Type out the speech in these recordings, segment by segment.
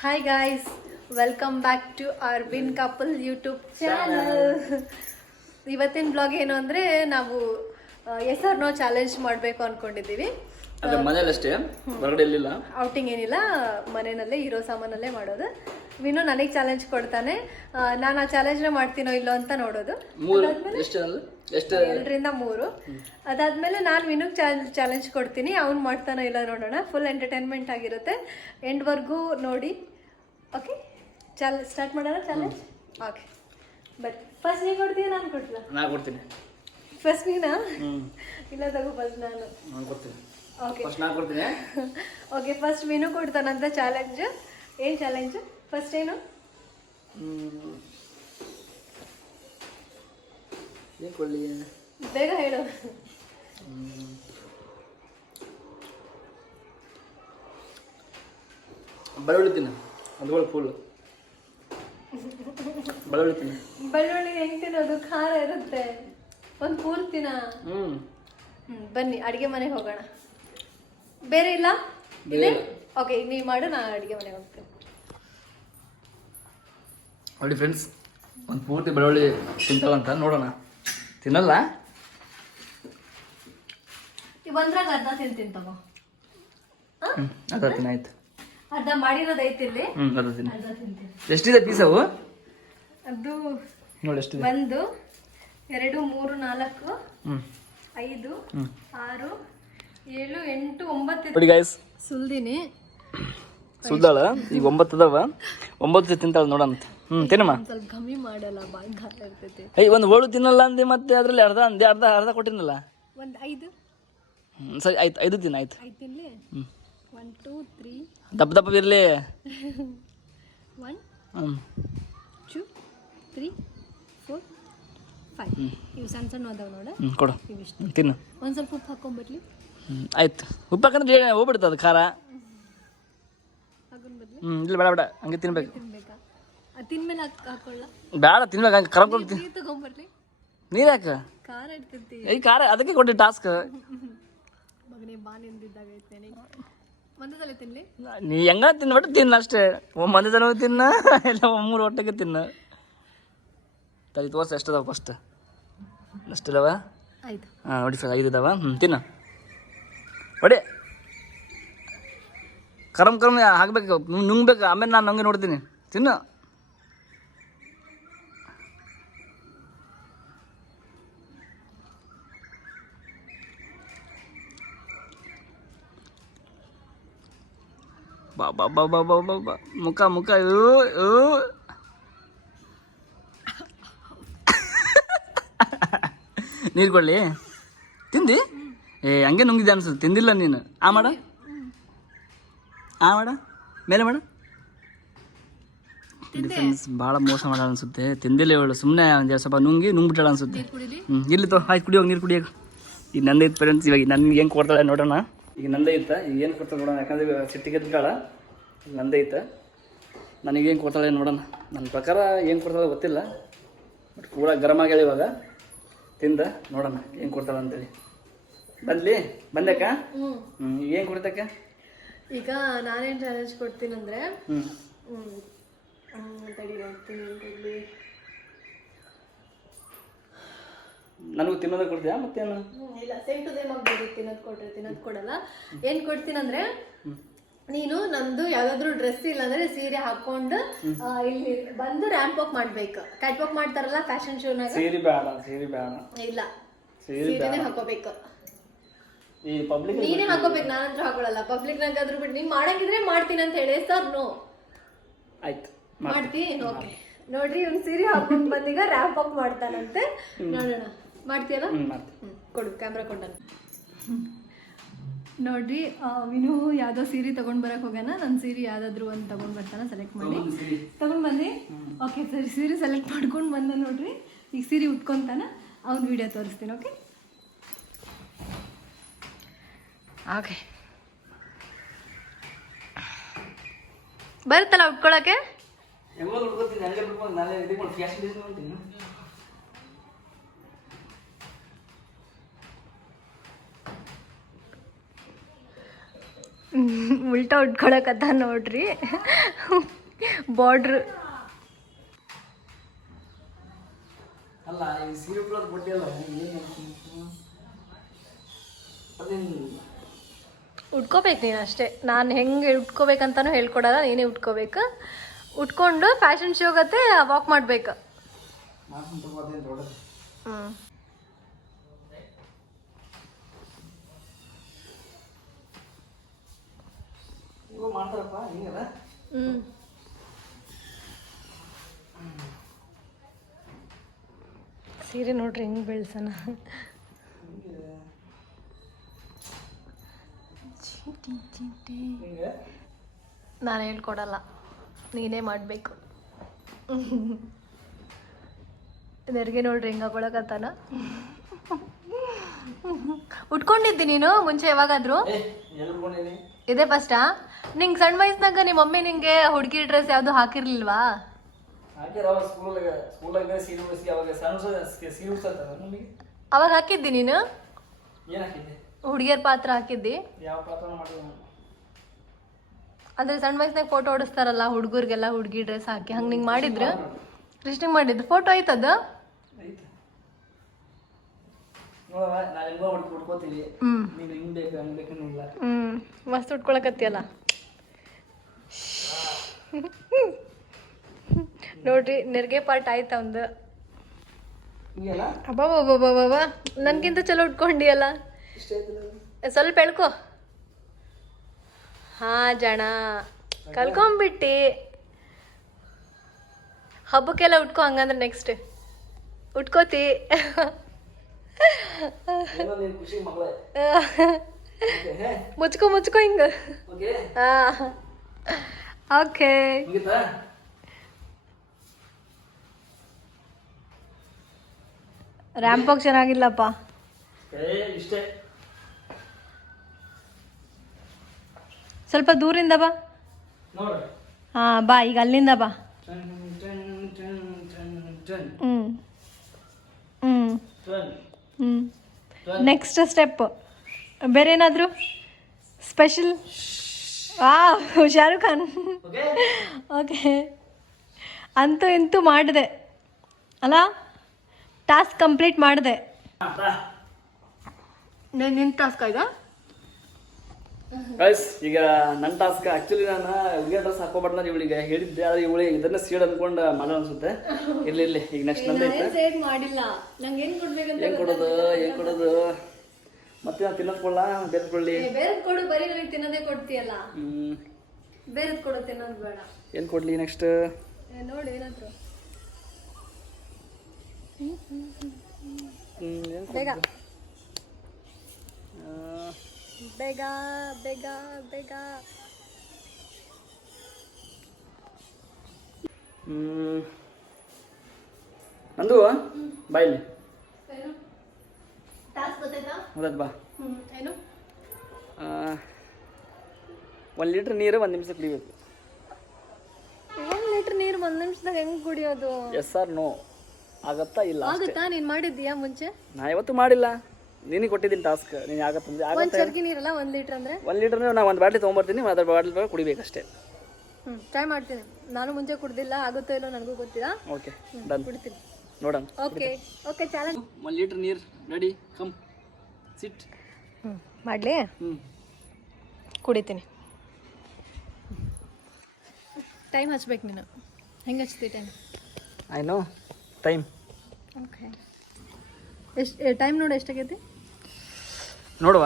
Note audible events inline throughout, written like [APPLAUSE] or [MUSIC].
Hi guys welcome back to urban couple YouTube channel ಇವತ್ತಿನ blog ಏನು ಅಂದರೆ ನಾವು ಎಸ್ ಆರ್ ನೋ ಚಾಲೆಂಜ್ ಮಾಡಬೇಕು ಅಂದ್ಕೊಂಡಿದ್ದೀವಿ ಅದೇ ಮನೇಲಿ ಅಷ್ಟೇ ಹೊರಗಡೆ ಔಟಿಂಗ್ ಏನಿಲ್ಲ ಮನೆಯಲ್ಲೇ ಇರೋ ಸಾಮಾನಲ್ಲೇ ಮಾಡೋದು. ವಿನು ನನಗೆ ಚಾಲೆಂಜ್ ಕೊಡ್ತಾನೆ. ನಾನು ಆ ಚಾಲೆಂಜ್ನ ಮಾಡ್ತೀನೋ ಇಲ್ಲೋ ಅಂತ ನೋಡೋದು. ಎರಡರಿಂದ ಮೂರು. ಅದಾದ್ಮೇಲೆ ನಾನು ವಿನುಗ್ ಚಾಲೆಂಜ್ ಕೊಡ್ತೀನಿ. ಅವ್ನು ಮಾಡ್ತಾನೋ ಇಲ್ಲ ನೋಡೋಣ. ಫುಲ್ ಎಂಟರ್ಟೈನ್ಮೆಂಟ್ ಆಗಿರುತ್ತೆ. ಎಂಡ್ವರೆಗೂ ನೋಡಿ. ಓಕೆ ಚಾಲ್ ಸ್ಟಾರ್ಟ್ ಮಾಡೋಣ ಚಾಲೆಂಜ್ ಓಕೆ ಬಟ್ ಫಸ್ಟ್ ನೀವು ಕೊಡ್ತೀನಿ ನಾನು ಕೊಡ್ತೀನ ನಾನು ಕೊಡ್ತೀನಿ. ಫಸ್ಟ್ ನೀನಾ? ಇಲ್ಲ ತಗೋ ಫಸ್ಟ್ ನಾನು. ನಾನು ಕೊಡ್ತೀನಿ. ಓಕೆ ಫಸ್ಟ್ ನಾನು ಕೊಡ್ತೀನಿ. ಓಕೆ ಫಸ್ಟ್ ವಿನು ಕೊಡ್ತಾನಂತ ಚಾಲೆಂಜ್ ಏನು ಚಾಲೆಂಜ್ ಫಸ್ಟ್ ಏನು? ಏನು ಕೊಳ್ಳಿ ಬೇಗ ಹೇಳು ಬೆಳ್ಳುಳ್ಳಿ ತಿನ್ನ ಅದು ಫುಲ್ ಬೆಳ್ಳುಳ್ಳಿ ತಿನ್ನ ಬೆಳ್ಳುಳ್ಳಿ ಹೆಂಗ್ ತಿನ್ನೋದು ಖಾರ ಇರುತ್ತೆ ಒಂದು ಪೂರ್ತಿನ ಹ್ಞೂ ಹ್ಮ್, ಬನ್ನಿ ಅಡಿಗೆ ಮನೆಗೆ ಹೋಗೋಣ. ಬೇರೆ ಇಲ್ಲ? ಓಕೆ ಈಗ ನೀವು ಮಾಡು ನಾನು ಅಡಿಗೆ ಮನೆಗೆ ಹೋಗ್ತೀನಿ. ನೋಡಿ ಫ್ರೆಂಡ್ಸ್ ಒಂದು ಪೂರ್ತಿ ಬೆಳ್ಳುಳ್ಳಿ ತಿಂತಾವಂತ ನೋಡೋಣ. ತಿನ್ನಲ್ಲ? ಒಂದ್ರಾಗ ಅರ್ಧ ತಿಂತೀನಿ ತಗೋ. ಅರ್ಧ ಅದ ತಿನ್ನ ಆಯ್ತು. ಅರ್ಧ ಮಾಡಿರೋದು ಐತಿ ಇಲ್ಲಿ. ಹ್ಞೂ ಅದ ತಿನ್ನ. ಅರ್ಧ ತಿಂತೀನಿ. ಎಷ್ಟಿದೆ ಪೀಸ್ ಅವು? ಅದು ನೋಡಿ ಎಷ್ಟಿದೆ. ಒಂದು ಎರಡು ಮೂರು ನಾಲ್ಕು ಹ್ಞೂ ಐದು ಆರು ಏಳು ಎಂಟು ಒಂಬತ್ತು ನೋಡಿ ಗಾಯ್ಸ್ ಸುಲ್ದಿನಿ. ಸುಲ್ದಾಳ ಈಗ ಒಂಬತ್ತು ಅದಾವ ಒಂಬತ್ತು ತಿಂತಾಳ ನೋಡಂತ. ಹ್ಞೂ ತಿನ್ನಮ್ಮ. ಸ್ವಲ್ಪ ಕಮ್ಮಿ ಮಾಡಲ್ಲ ಬಾಯಿ ಖಾರ ಇರ್ತೈತಿ. ಏಯ್ ಒಂದು ಹೋಳು ತಿನ್ನಲ್ಲ ಅಂದೆ ಮತ್ತೆ ಅದರಲ್ಲಿ ಅರ್ಧ ಅಂದೆ ಅರ್ಧ ಅರ್ಧ ಕೊಟ್ಟಿನಲ್ಲ ಒಂದು ಐದು. ಸರಿ ಆಯ್ತು ಐದು ತಿನ್ನ ಆಯ್ತು. ಐದು ತಿನ್ಲಿ ಒನ್ ಟೂ ತ್ರೀ ದಪ್ಪ ದಪ್ಪ ಇರಲಿ. ಒನ್ ಹ್ಞೂ ಟೂ ತ್ರೀ ಫೋರ್ ಫೈವ್ ಇವು ಸಣ್ಣ ಸಣ್ಣ ಅದಾವ ನೋಡ. ಹ್ಞೂ ಕೊಡು. ಇವಿಷ್ಟು ತಿನ್ನು. ಒಂದು ಸ್ವಲ್ಪ ಉಪ್ಪು ಆಯ್ತು. ಉಪ್ಪು ಹಾಕಂದ್ರೆ ಹೋಗ್ಬಿಡ್ತದೆ ಅದು ಖಾರ. ಹ್ಞೂ ಇಲ್ಲ ಬೇಡ ಬೇಡ. ಹಂಗೆ ತಿನ್ಬೇಕು. ತಿನ್ಮೇಲೆ ಹಾಕ್ ಹಾಕೊಳ್ಳ. ಬೇಡ ತಿನ್ಬೇಕು ಹಂಗೆ ತಿನ್ ನೀರು ತಗೊಂಬರ್ಲಿ. ನೀರು ಯಾಕೆ? ಖಾರ ಇಡ್ತಿರ್ತಿ ಈ ಖಾರ ಅದಕ್ಕೆ ಕೊಟ್ಟಿ ಟಾಸ್ಕ್. ಮಗನೇ ಬಾ ನಿಂದಿದ್ದಾಗ ತಿನ್ಲಿ? ನೀ ಹೆಂಗ ತಿನ್ಬಿಟ್ಟು ತಿನ್ನ ಅಷ್ಟೇ. ಒಮ್ಮೆ ಮಂದಿ ಜನ ತಿನ್ನ ಇಲ್ಲ ಮೂರು ಹೊಟ್ಟೆಗೆ ತಿನ್ನ. ತಲೆ ತೋರ್ಸ ಎಷ್ಟು ಅದಾವ ಫಸ್ಟ್ ಅಷ್ಟಿಲ್ಲವ ಆಯ್ತು ಹಾಂ ನೋಡಿ ಸರ್ ಐದು ಇದಾವ. ಹ್ಞೂ ತಿನ್ನ. ಹೊಡಿ. ಕರಮ್ ಕರಮ್ ಹಾಕ್ಬೇಕು. ನುಂಗ್- ನುಂಗ್ಬೇಕು. ಆಮೇಲೆ ನಾನು ನಂಗೆ ನೋಡ್ತೀನಿ. ತಿನ್ನು. ಬಾ ಬಾ ಬಾ ಬಾ ಮುಖ ಮುಖ ಏ ಏ ನೀರು ಕೊಡ್ಲಿ? ತಿಂದಿ? ಏ ಹಂಗೆ ನುಂಗಿದ್ದೆ ಅನ್ಸುತ್ತೆ. ತಿಂದಿಲ್ಲ ನೀನು. ಆ ಮಾಡ. ಆ ಮಾಡ. ಮೇಲೆ ಮಾಡ. ಡಿಫೆನ್ಸ್ ಭಾಳ ಮೋಸ ಮಾಡ ಅನ್ಸುತ್ತೆ. ತಿಂದಿಲ್ಲ ಇವಳು. ಸುಮ್ಮನೆ ಒಂದು ಸ್ವಲ್ಪ ನುಂಗಿ ನುಂಗ್ಬಿಟ್ಟಾಳ ಅನ್ಸುತ್ತೆ. ಹ್ಞೂ ಇಲ್ಲಿ ತೋ. ಆಯ್ತು ಕುಡಿಯೋಗಿ ನೀರು ಕುಡಿಯೋಕೆ ಈಗ ನಂದೇ ಇತ್ತು ಪೇರೆಂಟ್ಸ್ ಇವಾಗ ನನ್ಗೆ ಹೆಂಗೆ ಕೊಡ್ತಾಳೆ ನೋಡೋಣ. ಈಗ ನಂದೇ ಇತ್ತ. ಈಗ ಏನು ಕೊಡ್ತಾಳೆ ನೋಡೋಣ. ಯಾಕಂದ್ರೆ ಸಿಟ್ಟಿಗೆ ಎದ್ಬಿಟ್ಟಾಳ ಈಗ ನಂದೇ ಇತ್ತ. ನನಗೇನು ಕೊಡ್ತಾಳೆ ನೋಡೋಣ. ನನ್ನ ಪ್ರಕಾರ ಏನು ಕೊಡ್ತಾಳೆ ಗೊತ್ತಿಲ್ಲ. ಬಟ್ ಕೂಡ ಗರಮ್ ಆಗ್ಯಾಳ ಇವಾಗ. ತಿಂದ. ನೋಡೋಣ ಏನು ಕೊಡ್ತಾಳೆ ಅಂತೇಳಿ. ಬಂದ್ಲಿ ಬಂದಕ್ಕ ಹ್ಞೂ ಈಗ ಏನು ಕೊಡ್ತಕ್ಕ ಈಗ ನಾನೇನು ಚಾಲೆಂಜ್ ಕೊಡ್ತೀನಂದ್ರೆ ಹ್ಞೂ ಹ್ಮ್. ಹ್ಮ್, ತಡಿ ನೋಡ್ತೀನಿ ಏನ್ ಕೊಡ್ಲಿ ನನಗೂ ತಿನ್ನೋದ ಕೊಡ್ತೀಯಾ ಮತ್ತೇನು ಇಲ್ಲ ಸೇಮ್ ಟು ಸೇಮ್ ಆಗ್ಬೋದು ತಿನ್ನೋದು ಕೊಟ್ರೆ ತಿನ್ನೋದು ಕೊಡಲ್ಲ. ಏನು ಕೊಡ್ತೀನಂದ್ರೆ ನೀನು ನಂದು ಯಾವ್ದಾದ್ರು ಡ್ರೆಸ್ ಇಲ್ಲ ಅಂದ್ರೆ ಸೀರೆ ಹಾಕೊಂಡು ಇಲ್ಲಿ ಬಂದು ರ್ಯಾಂಪ್ ವಾಕ್ ಮಾಡ್ಬೇಕು. ಕ್ಯಾಟ್ ವಾಕ್ ಮಾಡ್ತಾರಲ್ಲ ಫ್ಯಾಷನ್ ಶೋನಾಗ ಸೀರೆ ಬೇಡ ಸೀರೆ ಬೇಡ. ಇಲ್ಲ. ಸೀರೆನೇ ಹಾಕೋಬೇಕು. ಈ ಪಬ್ಲಿಕ್ ನೀನೇ ಹಾಕೋಬೇಕು ನಾನಂತ್ರ ಹಾಕೊಳ್ಳಲ್ಲ. ಪಬ್ಲಿಕ್ ನಾಗಾದ್ರೂ ಬಿಟ್ಟು ನೀನ್ ಮಾಡಂಗಿದ್ರೆ ಮಾಡ್ತೀನಿ ಅಂತ ಹೇಳಿ ಸರ್ ನೋ ಆಯ್ತು ಮಾಡ್ತೀನಿ. ಓಕೆ ನೋಡ್ರಿ ಇವ್ನು ಸೀರೆ ಹಾಕೊಂಡು ಬಂದೀಗ ರ್ಯಾಂಪ್ ವಾಕ್ ಮಾಡ್ತಾನಂತೆ. ನೋಡೋಣ. ಮಾಡ್ತೀಯಲ್ಲ? ಕೊಡು ಕ್ಯಾಮ್ರಾ ಕೊಟ್ಟನು [LAUGHS] ನೋಡ್ರಿ ವಿನು ಯಾವ್ದೋ ಸೀರೆ ತಗೊಂಡ್ ಬರಕ್ ಹೋಗ್ಯಾನ ನನ್ನ ಸೀರೆ ಯಾವ್ದಾದ್ರು ಒಂದು ತಗೊಂಡ್ ಬರ್ತಾನ ಸೆಲೆಕ್ಟ್ ಮಾಡಿ. ತಗೊಂಡ್ ಬಂದಿ ಓಕೆ ಸರಿ ಸೀರೆ ಸೆಲೆಕ್ಟ್ ಮಾಡ್ಕೊಂಡು ಬಂದ ನೋಡ್ರಿ. ಈಗ ಸೀರೆ ಉಟ್ಕೊಂತಾನ ಅವ್ನ ವಿಡಿಯೋ ತೋರಿಸ್ತೀನಿ ಓಕೆ ಓಕೆ ಬರುತ್ತಲ್ಲ ಉಟ್ಕೊಳಕ್ಕೆ ಹೆಂಗೋ ದುಡ್ಕೋತೀನಿ ಹಂಗೆ ಬಿಟ್ಕೊಂಡು ನಾಳೆ ಇದು ಮಾಡಿ ಕ್ಯಾಶ್ ಮಾಡ್ತೀನಿ [LAUGHS] ಉಲ್ಟಾ ಉಟ್ಕೊಳಕತ್ತ ನೋಡ್ರಿ. ಬಾರ್ಡ್ರ್ ಅಲ್ಲ ಈ ಸೀರೆ ಉಟ್ಕೊಳ್ಳೋದು ಬಟ್ಟೆ ಅಲ್ಲ ಉಟ್ಕೋಬೇಕು ನೀನು ಅಷ್ಟೇ. ನಾನು ಹೆಂಗೆ ಉಟ್ಕೋಬೇಕಂತನೂ ಹೇಳ್ಕೊಡಲ್ಲ ನೀನೇ ಉಟ್ಕೋಬೇಕು. ಉಟ್ಕೊಂಡು ಫ್ಯಾಷನ್ ಶೋಗತ್ತೆ ವಾಕ್ ಮಾಡ್ಬೇಕು. ಹ್ಞೂ ಇವು ಮಾಡ್ತಾರಪ್ಪ ಹಿಂಗಲ್ಲ ಹ್ಞೂ ಸೀರೆ ನೋಡ್ರಿ ಹೆಂಗೆ ಬೆಳ್ಸನ. ನಾನು ಹೇಳ್ಕೊಡಲ್ಲ. ನೀನೇ ಮಾಡಬೇಕು. ನೆರಿಗೆ ನೋಡ್ರಿ ಹೆಂಗೆ ಹಾಕೊಳಕತ್ತಾನ. [LAUGHS] ಉಟ್ಕೊಂಡಿದ್ದಿ ನೀನು ಮುಂಚೆ ಯಾವಾಗಾದ್ರೂ? ಇದೇ ಫಸ್ಟಾ ನಿಂಗೆ ಸಣ್ಣ ವಯಸ್ಸಿನಾಗ ನಿಮ್ಮ ಮಮ್ಮಿ ನಿಂಗೆ ಹುಡುಗಿ ಡ್ರೆಸ್ ಯಾವುದು ಹಾಕಿರ್ಲಿಲ್ವಾ? ಹಾಕಿರ ಅವಾಗ ಹಾಕಿದ್ದಿ ನೀನು? ಹುಡುಗಿಯರ್ ಪಾತ್ರ ಹಾಕಿದ್ದಿ? ಅಂದ್ರೆ ಸಣ್ಣ ವಯಸ್ಸಿನಾಗ ಫೋಟೋ ಹೊಡಿಸ್ತಾರಲ್ಲ ಹುಡುಗರಿಗೆಲ್ಲ ಹುಡುಗಿ ಡ್ರೆಸ್ ಹಾಕಿ ಹಂಗೆ ನಿಂಗೆ ಮಾಡಿದ್ರು? ಕೃಷ್ಣಂಗೆ ಮಾಡಿದ್ರು ಫೋಟೋ ಐತದ ಐತೆ ನೋಡವ ನಾನು ಹೆಂಗೋ ಹುಡುಕಿ ಹುಡ್ಕೋತೀವಿ ಹ್ಞೂ ಮಸ್ತ್ ಉಟ್ಕೊಳಕತ್ತಿಯಲ್ಲ? ನೋಡ್ರಿ ನೆರಿಗೆ ಪಾರ್ಟ್ ಆಯ್ತು ಅವಂದು ಅಬ್ಬಬ್ಬಬ್ಬಬ್ಬ ನನ್ಗಿಂತ ಚಲೋ ಉಟ್ಕೊಂಡಿಯಲ್ಲ? ಸ್ವಲ್ಪ ಹೇಳ್ಕೊ. ಹಾ ಜಣ. ಕಲ್ಕೊಂಬಿಟ್ಟಿ. ಹಬ್ಬಕ್ಕೆಲ್ಲ ಉಟ್ಕೋ ಹಂಗಂದ್ರೆ ನೆಕ್ಸ್ಟ್ ಉಟ್ಕೋತಿ. ಮುಚ್ಕೊ ಮುಚ್ಕೊ ಹಿಂಗ. ಓಕೆ ರ್ಯಾಂಪಾಗ್ ಚೆನ್ನಾಗಿಲ್ಲಪ್ಪ. ಸ್ವಲ್ಪ ದೂರಿಂದ ಬಾ. ಹಾ ಬಾ ಈಗ ಅಲ್ಲಿಂದ ಬಾ. ಹ್ಞೂ ಹ್ಮ್. ಹ್ಮ್. ನೆಕ್ಸ್ಟ್ ಸ್ಟೆಪ್ ಬೇರೆ ಏನಾದರೂ ಸ್ಪೆಷಲ್ ಆ ಶಾರುಖ್ ಖಾನ್. ಓಕೆ ಓಕೆ ಅಂತೂ ಇಂತೂ ಮಾಡಿದೆ. ಅಲ್ಲ? ಟಾಸ್ಕ್ ಕಂಪ್ಲೀಟ್ ಮಾಡಿದೆ. ನಿನ್ನ ಟಾಸ್ಕ್ ಈಗ? ಗೈಸ್ ಈಗ ನನ್ನ ಟಾಸ್ಕ್ ಆಕ್ಚುಲಿ ನಾನು ಹುಡುಗಿ ಡ್ರೆಸ್ ಹಾಕೋಬಾರ್ದು ನಾನು ಇವಳಿಗೆ ಹೇಳಿದ್ದೆ ಆದ್ರೆ ಇವಳಿ ಇದನ್ನ ಸೀಡ್ ಅನ್ಕೊಂಡು ಮಾಡೋ ಅನ್ಸುತ್ತೆ. ಇರ್ಲಿ ಇರ್ಲಿ ಈಗ ನೆಕ್ಸ್ಟ್ ನಂದು ಮಾಡಿಲ್ಲ. ನಂಗೆ ಏನು ಕೊಡ್ಬೇಕಂತ ಏನ್ ಕೊಡೋದು ಏನ್ ಕೊಡೋದು? ಮತ್ತೆ ನಾನು ತಿನ್ನೋದ್ ಕೊಡ್ಲ? ಬೇರೆ ಕೊಡ್ಲಿ? ಬೇರೆ ಕೊಡು ಬರೀ ನನಗೆ ತಿನ್ನೋದೇ ಕೊಡ್ತೀಯಲ್ಲ. ಬೇರೆದ್ ಕೊಡು ತಿನ್ನೋದು ಬೇಡ. ಏನ್ ಕೊಡ್ಲಿ ನೆಕ್ಸ್ಟ್ ನೋಡಿ ಏನಾದ್ರು. ಬೇಗ. ಬೇಗ ಬೇಗ ಬೇಗ ನಂದು ಟಾಸ್ಕ್ ಗೊತ್ತಾಯ್ತಾ? ಹೌದದ್ ಬಾ. ಒಂದು ಲೀಟ್ರ್ ನೀರು ಒಂದು ನಿಮಿಷ ಕುಡಿಬೇಕು. ಒಂದು ಲೀಟ್ರ್ ನೀರು ಒಂದು ನಿಮಿಷದಾಗ ಹೆಂಗೆ ಕುಡಿಯೋದು? ಎಸ್ ಆರ್ ನೋ ಆಗತ್ತಾ ಇಲ್ಲ ಆಗುತ್ತಾ? ನೀನು ಮಾಡಿದ್ದೀಯಾ ಮುಂಚೆ? ನಾ ಯಾವತ್ತೂ ಮಾಡಿಲ್ಲ. ನಿನಗೆ ಕೊಟ್ಟಿದ್ದೀನಿ ಟಾಸ್ಕ್ ನೀನು ಆಗತ್ತಂದ್ರೆ ಒಂದು ಆಗತ್ತೆ ಚರ್ಗಿ ನೀರಲ್ಲ ಒಂದು ಲೀಟರ್ ಅಂದ್ರೆ? ಒಂದು ಲೀಟರ್ ನಾ ಒಂದು ಬಾಟ್ಲಿ ತೊಗೊಂಬರ್ತೀನಿ ಅದ್ರ ಬಾಟ್ಲಿ ಬಗ್ಗೆ ಕುಡಿಬೇಕಷ್ಟೇ. ಹ್ಞೂ ಟ್ರೈ ಮಾಡ್ತೀನಿ. ನಾನು ಮುಂಚೆ ಕುಡ್ದಿಲ್ಲ ಆಗುತ್ತೋ ಇಲ್ಲೋ ನನಗೂ ಗೊತ್ತಿಲ್ಲ. ಓಕೆ ಡನ್ ಕುಡಿತೀನಿ. ನೋಡೋಣ. ಓಕೆ ಓಕೆ ಚಾಲೆಂಜ್ ಒಂದು ಲೀಟರ್ ನೀರು ರೆಡಿ ಕಮ್ ಸಿಟ್ ಹ್ಞೂ ಮಾಡಲಿ? ಹ್ಞೂ ಕುಡಿತೀನಿ. ಟೈಮ್ ಹಚ್ಬೇಕು ನೀನು. ಹೆಂಗೆ ಹಚ್ತಿ time I know time okay ಎಷ್ಟು ಟೈಮ್ ನೋಡಿ ಎಷ್ಟಾಗೈತಿ? ನೋಡುವ.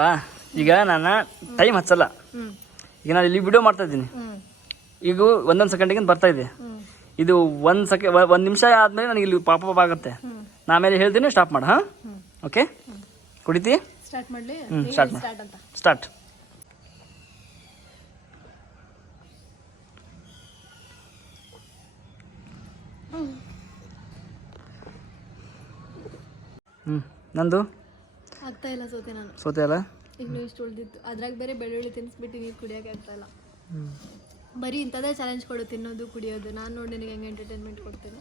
ಈಗ ನಾನು ಟೈಮ್ ಹಚ್ಚಲ್ಲ. ಈಗ ನಾನು ಇಲ್ಲಿ ವಿಡಿಯೋ ಮಾಡ್ತಾ ಇದ್ದೀನಿ. ಈಗ ಒಂದೊಂದು ಸೆಕೆಂಡಿಗೆ ಬರ್ತಾ ಇದೆ. ಇದು ಒಂದು ಸೆಕೆ ಒಂದು ನಿಮಿಷ ಆದಮೇಲೆ ನನಗೆ ಇಲ್ಲಿ ಪಾಪ ಪಾಪ ಆಗುತ್ತೆ. ನಾನು ನಾ ಆಮೇಲೆ ಹೇಳ್ತೀನಿ ಸ್ಟಾಪ್ ಮಾಡು ಹಾಂ? ಓಕೆ ಕುಡಿತಿ? ಸ್ಟಾರ್ಟ್ ಮಾಡಿ. ಸ್ಟಾರ್ಟ್ ಹ್ಞೂ ನಂದು? ಆಗ್ತಾ ಇಲ್ಲ ಸೋತೆ ನಾನು. ಸೋತೆ ಅಲ್ಲ? ಇನ್ನು ಇಷ್ಟು ಉಳ್ದಿತ್ತು ಅದ್ರಾಗ ಬೇರೆ ಬೆಳ್ಳುಳ್ಳಿ ತಿನ್ನಿಸ್ಬಿಟ್ಟು ನೀರು ಕುಡಿಯೋಕೆ ಆಗ್ತಾ ಇಲ್ಲ. ಬರೀ ಇಂಥದ್ದೇ ಚಾಲೆಂಜ್ ಕೊಡು ತಿನ್ನೋದು ಕುಡಿಯೋದು. ನಾನು ನೋಡಿ ನಿನಗೆ ಹೆಂಗೆ ಎಂಟರ್ಟೈನ್ಮೆಂಟ್ ಕೊಡ್ತೀನಿ.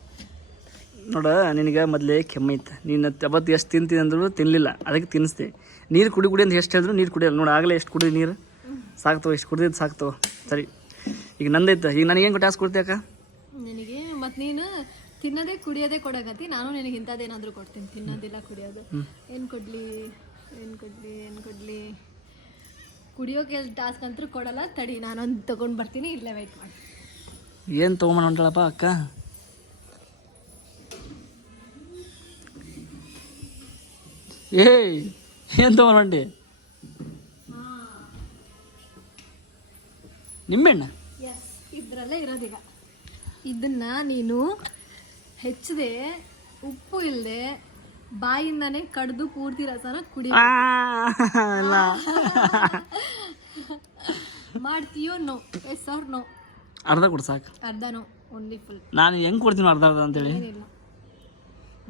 ನೋಡ ನಿನಗೆ ಮೊದಲೇ ಕೆಮ್ಮೈತೆ ನೀನು ಅವತ್ತು ಎಷ್ಟು ತಿಂತೀನಿ ಅಂದ್ರು ತಿನ್ನಲಿಲ್ಲ ಅದಕ್ಕೆ ತಿನ್ನಿಸ್ದೆ. ನೀರು ಕುಡಿ ಕುಡಿ ಅಂತ ಎಷ್ಟು ಹೇಳಿದ್ರು ನೀರು ಕುಡಿಯಲ್ಲ. ನೋಡಿ ಆಗಲೇ ಎಷ್ಟು ಕುಡಿ ನೀರು? ಸಾಕ್ತವ ಎಷ್ಟು ಕುಡಿದ್ ಸಾಕ್ತವ ಸರಿ. ಈಗ ನಂದೈತೆ. ಈಗ ನನಗೇನು ಟಾಸ್ಕ್ ಕೊಡ್ತೀಯ ಅಕ್ಕ? ನನಗೆ ಮತ್ತು ನೀನು ತಿನ್ನೋದೇ ಕುಡಿಯೋದೇ ಕೊಡಕತ್ತಿ ನಾನು ನಿನಗೆ ಇಂಥದ್ದೇನಾದರೂ ಕೊಡ್ತೀನಿ. ತಿನ್ನೋದಿಲ್ಲ ಕುಡಿಯೋದು. ಏನು ಕೊಡಲಿ ಏನು ಕೊಡಲಿ ಏನು ಕೊಡಲಿ. ಕುಡಿಯೋಕೆ ಟಾಸ್ಕ್ ಅಂತೂ ಕೊಡಲ್ಲ. ತಡಿ ನಾನೊಂದು ತೊಗೊಂಡು ಬರ್ತೀನಿ ಇಲ್ಲೇ ವೆಯ್ಟ್ ಮಾಡಿ. ಏನು ತೊಗೊಂಬ ಹೊಂಟಾಳಪ್ಪ ಅಕ್ಕ? ಏಯ್ ಏನು ತೊಗೊಂಡು ಹೊಂಟಿ ಎಸ್ ಇದ್ರಲ್ಲೇ ಇರೋದಿಲ್ಲ ಇದನ್ನ ನೀನು ಹೆಚ್ಚದೆ ಉಪ್ಪು ಇಲ್ಲದೆ ಬಾಯಿಂದಾನೇ ಕಡ್ದು ಪೂರ್ತಿ ರಸನ ಕುಡಿ [LAUGHS] ಮಾಡ್ತೀಯೋ ನೋ? ಎಸ್ ಅವ್ರ ನೋ? ಅರ್ಧ ಕೊಡು ಸಾಕು. ಅರ್ಧ ನೋ ಓನ್ಲಿ ಫುಲ್ ನಾನು ಹೆಂಗ್ ಕೊಡ್ತೀನಿ ಅರ್ಧ ಅರ್ಧ ಅಂತೇಳಿ? ಹೇಳಿ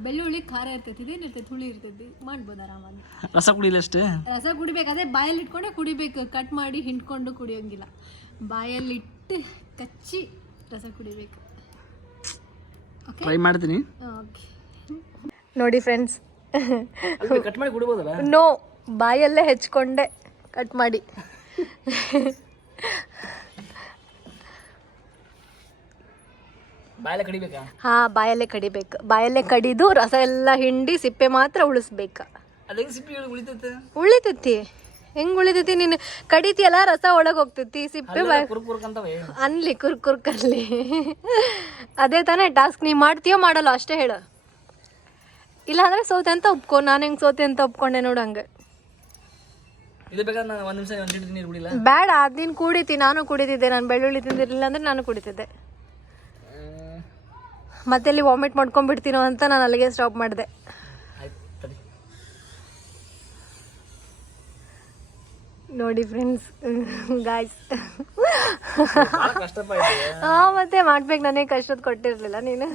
ಬೆಳ್ಳುಳ್ಳಿ ಖಾರ ಇರ್ತೈತಿ ಇದೇನು ಇರ್ತೈತಿ? ಹುಳಿ ಇರ್ತೈತಿ. ಮಾಡ್ಬೋದು ಆರಾಮಾಗಿ? ರಸ ಕುಡಿಲ್ಲ ಅಷ್ಟೇ? ರಸ ಕುಡಿಬೇಕು ಅದೇ ಬಾಯಲ್ಲಿ ಇಟ್ಕೊಂಡೆ ಕುಡಿಬೇಕು. ಕಟ್ ಮಾಡಿ ಹಿಂಡ್ಕೊಂಡು ಕುಡಿಯೋಂಗಿಲ್ಲ. ಬಾಯಲ್ಲಿಟ್ಟು ಕಚ್ಚಿ ರಸ ಕುಡಿಬೇಕು. ಟ್ರೈ ಮಾಡ್ತೀನಿ. ಓಕೆ ನೋಡಿ ಫ್ರೆಂಡ್ಸ್ ಕಟ್ ಮಾಡಿ ನೋ ಬಾಯಲ್ಲೇ ಹೆಚ್ಕೊಂಡೆ ಕಟ್ ಮಾಡಿ. ಬಾಯಲ್ಲ ಕಡಿಬೇಕಾ? ಹಾ ಬಾಯಲ್ಲೇ ಕಡಿಬೇಕು. ಬಾಯಲ್ಲೇ ಕಡಿದು ರಸ ಎಲ್ಲ ಹಿಂಡಿ ಸಿಪ್ಪೆ ಮಾತ್ರ ಉಳಿಸ್ಬೇಕು. ಉಳಿತೈತಿ. ಹೆಂಗ್ ಉಳಿತೈತಿ ನೀನು ಕಡಿತಿಯಲ್ಲ ರಸ ಒಳಗೆ ಹೋಗ್ತೈತಿ ಸಿಪ್ಪೆ ಅನ್ಲಿ ಕುರ್ ಕುರ್ಕ್ ಅನ್ಲಿ. ಅದೇ ತಾನೇ ಟಾಸ್ಕ್ ನೀ ಮಾಡ್ತೀಯೋ ಮಾಡಲ್ಲ ಅಷ್ಟೇ ಹೇಳು. ಇಲ್ಲ ಅಂದ್ರೆ ಸೋತೆ ಅಂತ ಒಪ್ಕೊ ನಾನು ಹೆಂಗ್ ಸೋತೆ ಅಂತ ಒಪ್ಕೊಂಡೆ ನೋಡು ಹಂಗೆ. ಬೇಡ ಅದ್ ನೀನ್ ಕುಡಿತಿ ನಾನು ಕುಡಿತಿದ್ದೆ ನಾನು ಬೆಳ್ಳುಳ್ಳಿ ತಿಂದಿರ್ಲಿಲ್ಲ ಅಂದ್ರೆ ನಾನು ಕುಡಿತಿದ್ದೆ. ಮತ್ತೆ ಅಲ್ಲಿ ವಾಮಿಟ್ ಮಾಡ್ಕೊಂಡ್ಬಿಡ್ತೀನೋ ಅಂತ ನಾನು ಅಲ್ಲಿಗೆ ಸ್ಟಾಪ್ ಮಾಡಿದೆ. ನೋಡಿ ಫ್ರೆಂಡ್ಸ್ ಗಾಯ್ಸ್ ಹಾ ಮತ್ತೆ ಮಾಡ್ಬೇಕು ನಾನೇ ಕಷ್ಟದ ಕೊಟ್ಟಿರ್ಲಿಲ್ಲ ನೀನು.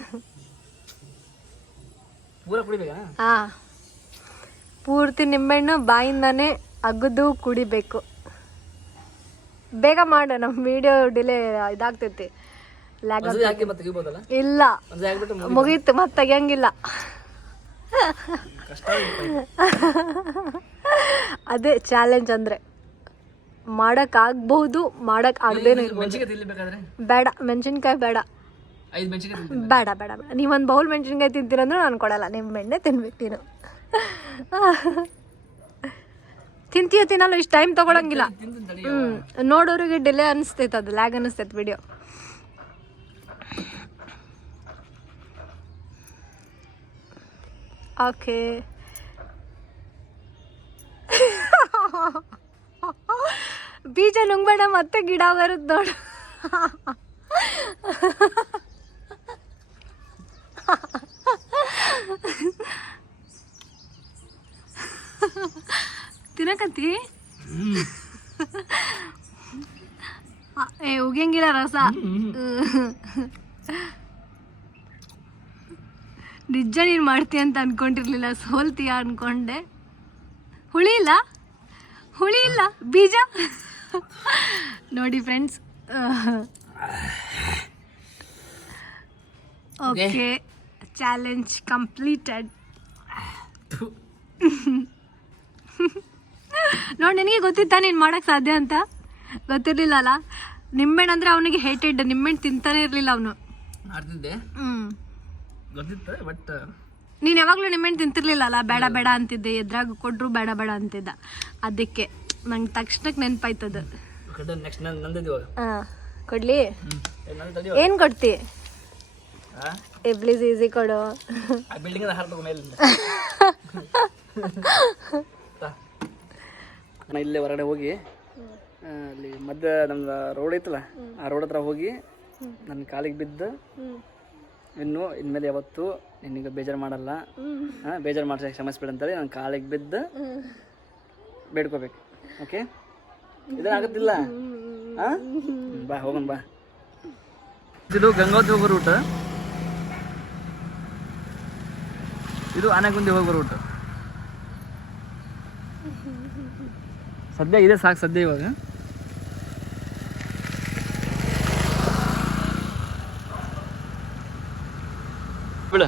ಹಾ ಪೂರ್ತಿ ನಿಂಬೆಹಣ್ಣು ಬಾಯಿಂದಾನೇ ಅಗದು ಕುಡಿಬೇಕು. ಬೇಗ ಮಾಡು ನಮ್ಮ ವಿಡಿಯೋ ಡಿಲೇ ಇದಾಗ್ತೈತಿ. ಲ್ಯಾಗ್ ಇಲ್ಲ. ಮುಗೀತು? ಮತ್ತೆ ತೆಗಿಯಂಗಿಲ್ಲ. ಅದೇ ಚಾಲೆಂಜ್ ಅಂದ್ರೆ. ಮಾಡಕ್ ಆಗ್ಬಹುದು ಮಾಡಕ್ ತಿನ್ಬೇಕಾದ್ರೆ? ಬೇಡ ಮೆಣಸಿನ್ಕಾಯಿ ಬೇಡ. ಬೇಡ ಬೇಡ ಬೇಡ. ನೀವೊಂದು ಬೌಲ್ ಮೆಣಸಿನ್ಕಾಯಿ ತಿಂತೀರಂದ್ರೆ ನಾನು ಕೊಡಲ್ಲ. ನಿಮ್ಮ ಎಣ್ಣೆ ತಿನ್ಬೇಕು ನೀನು. ತಿಂತೀಯೋ ತಿನ್ನಲ್ಲ ಇಷ್ಟು ಟೈಮ್ ತಗೊಳಂಗಿಲ್ಲ. ಹ್ಮ್ ನೋಡೋರಿಗೆ ಡಿಲೇ ಅನಿಸ್ತೈತೆ ಅದು ಲ್ಯಾಗ್ ಅನಿಸ್ತೈತೆ ವಿಡಿಯೋ ಓಕೆ ಬೀಜ ನುಂಗ್ಬೇಡ, ಮತ್ತೆ ಗಿಡ ಬರುತ್ತೆ ನೋಡು. ತಿನ್ನಕತ್ತಿ ಏ, ಉಗಿಯಂಗಿಲ್ಲ ರಸ. ನಿಜ ನೀನು ಮಾಡ್ತೀಯ ಅಂತ ಅನ್ಕೊಂಡಿರ್ಲಿಲ್ಲ, ಸೋಲ್ತೀಯ ಅನ್ಕೊಂಡೆ. ಹುಳಿ ಇಲ್ಲ? ಹುಳಿ ಇಲ್ಲ? ಬೀಜ? ನೋಡಿ ಫ್ರೆಂಡ್ಸ್. ಓಕೆ ಚಾಲೆಂಜ್ ಕಂಪ್ಲೀಟೆಡ್ ನೋಡಿ ನನಗೆ ಗೊತ್ತಿತ್ತಾ ನೀನು ಮಾಡೋಕ್ಕೆ ಸಾಧ್ಯ ಅಂತ? ಗೊತ್ತಿರಲಿಲ್ಲ ಅಲ್ಲ ನಿಂಬೆಣ್ಣು ಅಂದರೆ ಅವನಿಗೆ ಹೇಟೆಡ್ ನಿಂಬೆಣ್ಣು ತಿಂತಾನೆ ಇರಲಿಲ್ಲ ಅವನು. ಬಟ್ ನೀನು ಯಾವಾಗಲೂ ನಿಂಬೆಣ್ಣು ತಿಂತಿರ್ಲಿಲ್ಲ ಅಲ್ಲ ಬೇಡ ಬೇಡ ಅಂತಿದ್ದೆ ಎದ್ರಾಗ ಕೊಟ್ಟರು ಬೇಡ ಬೇಡ ಅಂತಿದ್ದ. ಅದಕ್ಕೆ. ನಂಗೆ ತಕ್ಷಣಕ್ಕೆ ನೆನಪಾಯ್ತದ. ನೆಕ್ಸ್ಟ್ ನನ್ನ ನಂದಿದ್ದು ಇವಾಗ ಹಾಂ ಕೊಡ್ಲಿ? ಏನು ಕೊಡ್ತಿ? ಹಾಂ ಪ್ಲೀಸ್ ಈಸಿ ಕೊಡು. ಆ ಬಿಲ್ಡಿಂಗ್ ಮೇಲಿಂದ. [LAUGHS] ನಾನು ಇಲ್ಲೇ ಹೊರಗಡೆ ಹೋಗಿ ಅಲ್ಲಿ ಮಧ್ಯ ನಮ್ದು ರೋಡ್ ಐತಲ್ಲ ಆ ರೋಡ್ ಹತ್ರ ಹೋಗಿ ನನ್ನ ಕಾಲಿಗೆ ಬಿದ್ದು. ಇನ್ನು ಇನ್ಮೇಲೆ ಯಾವತ್ತು ನಿನಗೆ ಬೇಜಾರು ಮಾಡಲ್ಲ. ಬೇಜಾರು ಮಾಡ್ಸಕ್ಕೆ ಕ್ಷಮಿಸ್ಬೇಡ ಅಂತೇಳಿ ನನ್ನ ಕಾಲಿಗೆ ಬಿದ್ದು. ಬೇಡ್ಕೋಬೇಕು. ಓಕೆ ಇದಾಗತ್ತಿಲ್ಲ ಹಾಂ? ಬಾ ಹೋಗೋಣ ಬಾ. ಇದು ಗಂಗಾವತಿ ಹೋಗೋ ರೂಟ್? ಇದು ಆನೆಗುಂದಿ ಹೋಗೋ ರೂಟ್? ಸದ್ಯ ಇದೆ ಸಾಕು ಸದ್ಯ ಇವಾಗ. ಬಿಡ.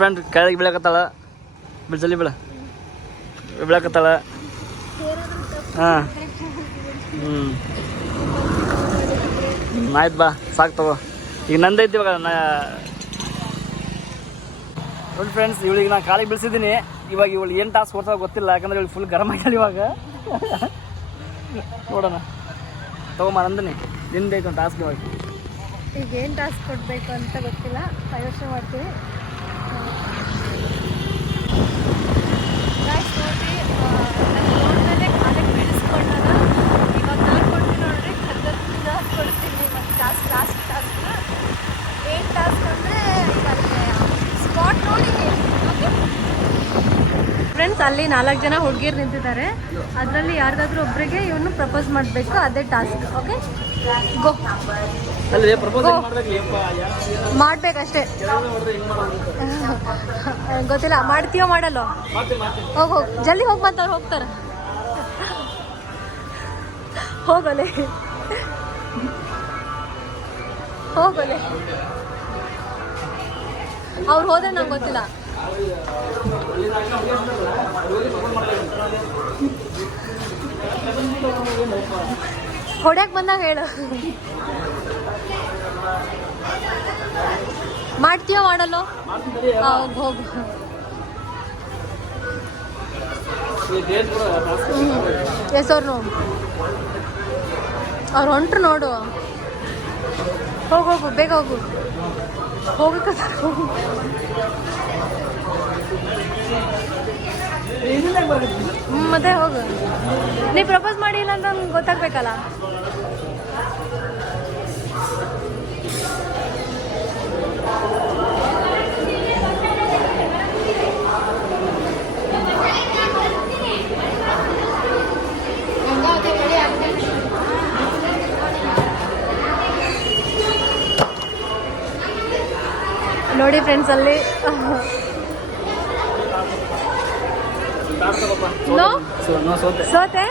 ಫ್ರೆಂಡ್ ಕೆಳಗೆ ಬೀಳಕತ್ತಾಳ. ಬಿಡ್ಸಲಿ ಜಲ್ದಿ ಬಿಡ ಬೀಳಕತ್ತಾಳ. ಹಾಂ. ಹ್ಞೂ ಆಯ್ತು ಬಾ, ಸಾಕು ತಗೋ. ಈಗ ನಂದೈತಿ ಇವಾಗ, ನಾ ನೋಡಿ ಫ್ರೆಂಡ್ಸ್ ಇವಳಿಗೆ ನಾನು ಕಾಲಿಗೆ ಬೀಳ್ಸಿದ್ದೀನಿ. ಇವಾಗ ಇವಳು ಏನು ಟಾಸ್ಕ್ ಕೊಡ್ತಾವ ಗೊತ್ತಿಲ್ಲ, ಯಾಕಂದ್ರೆ ಇವಳು ಫುಲ್ ಗರಮ್ ಆಗ್ಯಾಳ ಇವಾಗ. ನೋಡೋಣ. ತಗೊಂಬ ನಂದಿನಿ ನಿಂದೈತೆ ಒಂದು ಟಾಸ್ಕ್ ಇವಾಗ. ಈಗ ಏನು ಟಾಸ್ಕ್ ಕೊಡಬೇಕು ಅಂತ ಗೊತ್ತಿಲ್ಲ ಯೋಚನೆ ಮಾಡ್ತೀವಿ Guys, ನೋಡ್ರಿ ನಾನು ನೋಡ್ಮೇಲೆ ಕಾಲಿಗೆ ಬೀಳಿಸ್ಕೊಂಡಾಗ ಇವಾಗ ನಾನು ಕೊಡ್ತೀನಿ ನೋಡ್ರಿ ಖರ್ಗದಿಂದ ಕೊಡ್ತೀನಿ ಮತ್ತು ಟಾಸ್ಕ್ ಲಾಸ್ಟ್ ಟಾಸ್ಕ್ ಏನು ಟಾಸ್ಕ್ ಅಂದರೆ ಸ್ಪಾಟ್ ನೋಡಿ ಓಕೆ ಫ್ರೆಂಡ್ಸ್ ಅಲ್ಲಿ ನಾಲ್ಕು ಜನ ಹುಡುಗಿರು ನಿಂತಿದ್ದಾರೆ. ಅದರಲ್ಲಿ ಯಾರಿಗಾದ್ರೂ ಒಬ್ಬರಿಗೆ ಇವನು ಪ್ರಪೋಸ್ ಮಾಡಬೇಕು ಅದೇ ಟಾಸ್ಕ್ ಓಕೆ? ಗೋ. ಮಾಡ್ಬೇಕಷ್ಟೇ. ಗೊತ್ತಿಲ್ಲ ಮಾಡ್ತೀಯೋ ಮಾಡಲ್ಲೋ ಹೋಗಿ ಹೋಗ್. ಜಲ್ದಿ ಹೋಗಿ ಬಂತವ್ರು ಹೋಗ್ತಾರ. ಹೋಗಲೆ. ಹೋಗಲೆ. ಅವ್ರು ಹೋದ್ರೆ ನಂಗೆ ಗೊತ್ತಿಲ್ಲ. ಹೊಡ್ಯಾಕ್ ಬಂದಾಗ ಹೇಳು. ಮಾಡ್ತೀಯೋ ಮಾಡಲ್ಲೋ? ಹೋಗ, ಹೋಗ್. ಎಸ್ ಅವ್ರು ಅವ್ರು ಹೊಂಟ್ರು ನೋಡು. ಹೋಗು ಹೋಗು, ಬೇಗ ಹೋಗು. ಹೋಗಕ್ಕ ಹೋಗು. ಮತ್ತೆ ಹೋಗು. ನೀ ಪ್ರಪೋಸ್ ಮಾಡಿಲ್ಲ ಅಂತ ನಂಗೆ ಗೊತ್ತಾಗ್ಬೇಕಲ್ಲ? ನೋಡಿ ಫ್ರೆಂಡ್ಸ್ ಅಲ್ಲಿ ನೋ? ಸೋತೆ. ಸೋತೆ?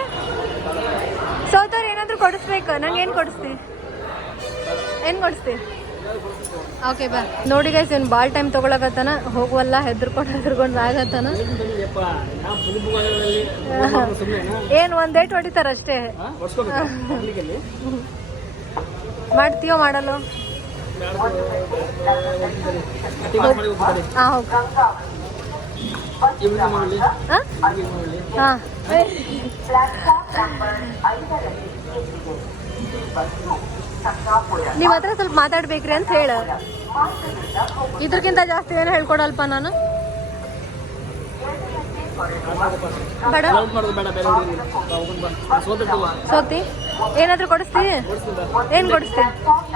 ಸೋತವ್ರು ಏನಾದರೂ ಕೊಡಿಸ್ಬೇಕು. ನಂಗೆ ಏನು ಕೊಡಿಸ್ತಿ? ಏನು ಕೊಡಿಸ್ತಿ? ಓಕೆ ಬಾ. ನೋಡಿ ಗೈಸ್ ಇವ್ನು ಭಾಳ ಟೈಮ್ ತಗೊಳಕತ್ತಾನ. ಹೋಗುವಲ್ಲ ಹೆದರ್ಕೊಂಡು ಹೆದರ್ಕೊಂಡು ಆಗತ್ತಾನ. ಏನು ಒಂದು ಡೇಟ್ ಹೊಡಿತಾರ ಅಷ್ಟೇ. ಮಾಡ್ತೀಯೋ ಮಾಡಲ್ಲೋ? ಹಾಂ ನಿಮ್ಮ ಹತ್ರ ಸ್ವಲ್ಪ ಮಾತಾಡ್ಬೇಕ್ರಿ ಅಂತ ಹೇಳ ಇದ್ರಕ್ಕಿಂತ ಜಾಸ್ತಿ ಏನು ಹೇಳ್ಕೊಡಲ್ಪ ನಾನು. ಸೋತಿ, ಏನಾದ್ರು ಕೊಡಿಸ್ತಿ ಕೊಡಿಸ್ತೀನಿ ಏನ್ ಏನು ಕೊಡಿಸ್ತಿ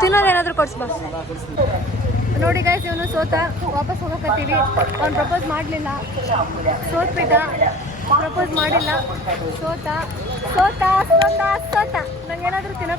ತಿನ್ನೋದು ಏನಾದರೂ ಕೊಡಿಸ್ಬಾ ಕೊಡಿಸ್ತೀನಿ. ನೋಡಿ ಗೈಸ್ ಇವನು ಸೋತ ವಾಪಸ್ ಹೋಗಕತ್ತೀವಿ. ಅವ್ನು ಪ್ರಪೋಸ್ ಮಾಡಲಿಲ್ಲ. ಸೋತ್ಬಿಟ್ಟ. ಪ್ರಪೋಸ್ ಮಾಡಿಲ್ಲ. ಸೋತ. ಸೋತ ಸೋತ ಸೋತ. ನಂಗೆ ಏನಾದರೂ ತಿನ್ನೋ